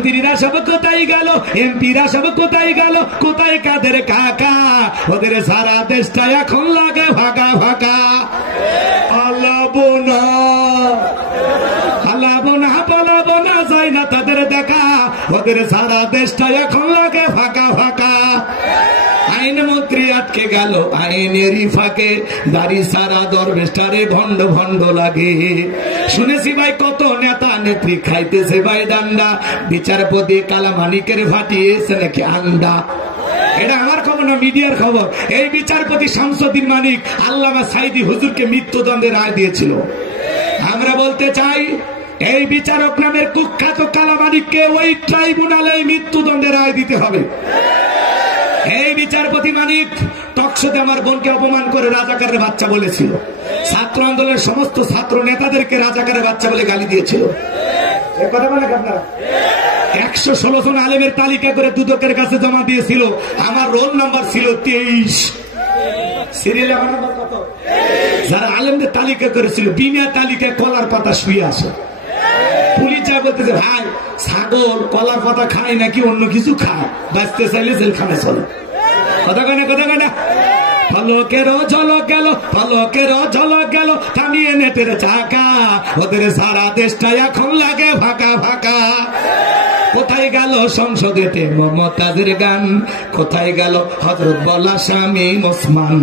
মন্ত্রীরা সব কোথায় গেল, এমপিরা সব কোথায় গেল, কোথায় কাদের কাকা? ওদের সারা দেশটা এখন লাগে ফাঁকা ফাঁকা। পালাবো না, পালাবো না, পালাবো না, যায় না তাদের দেখা। ওদের সারা দেশটা এখন লাগে ফাঁকা ফাঁকা। আইন মন্ত্রী আটকে গেল আইনেরই ফাঁকে, দাড়ি সারা দরবেশটারে ভণ্ড ভণ্ড লাগে। শুনেছি ভাই কত নেতা নেত্রী খাইতেছে ভাই ডান্ডা, বিচারপতি কালামানিকের ফাটিয়েছে নাকি আন্ডা। এটা আমার খবর না, মিডিয়ার খবর। এই বিচারপতি শামসুদ্দিন মানিক আল্লামা সাইদি হুজুরকে মৃত্যুদণ্ডের রায় দিয়েছিল। আমরা বলতে চাই এই বিচারক নামের কুখ্যাত কালামানিককে ওই ট্রাইব্যুনালে মৃত্যুদণ্ডের রায় দিতে হবে। এই বিচারপতি মানিক টকশোতে আমার বোনকে অপমান করে রাজাকারের বাচ্চা বলেছিল, ছাত্র আন্দোলনের সমস্ত ছাত্র নেতাদেরকে রাজাকারের বাচ্চা বলে গালি দিয়েছিল। কথা বলে আপনারা 116 জন আলেমের তালিকা করে দুদকের কাছে জমা দিয়েছিল। আমার রোল নাম্বার ছিল 23। সিরিয়াল আমার নাম্বার কত? যারা আলেমদের তালিকা করেছিল বিনা তালিকায় কলার পাতা শুয়ে আসে। পুলিশ যা বলতেছে, ভাই ছাগল কলার পাতা খায় নাকি অন্য কিছু খায়, বাঁচতে চাইলে জেলখানে চলে। কথা কয় না, কথা কয় না। ফলকেরও ঝলক গেল, ফলকেরও ঝলক গেল, থামিয়ে নেটের চাকা। ওদের সারা দেশটা এখন লাগে ফাঁকা ফাঁকা। কোথায় গেল সংসদেতে মমতাজের গান, কোথায় গেল হযরত বলা স্বামী ওসমান।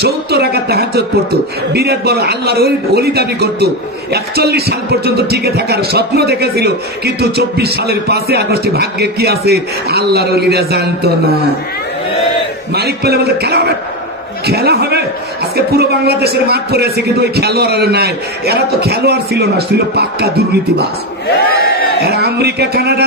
70 রাকাত তাহাজ্জুদ পড়তো, বিরাট বড় আল্লাহর ওলি দাবি করতো। 41 সাল পর্যন্ত টিকে থাকার স্বপ্ন দেখেছিল, কিন্তু 24 সালের 5 আগস্টে ভাগ্যে কি আছে আল্লাহর ওলিরা জানতো না। মাইক পেলে বলতে খেলা হবে, খেলা হবে। আজকে পুরো বাংলাদেশের মাঠ পড়ে আছে, কিন্তু ওই খেলোয়াড় নাই। এরা তো খেলোয়াড় ছিল না, ছিল পাক্কা দুর্নীতিবাজ। এরা আমেরিকা কানাডা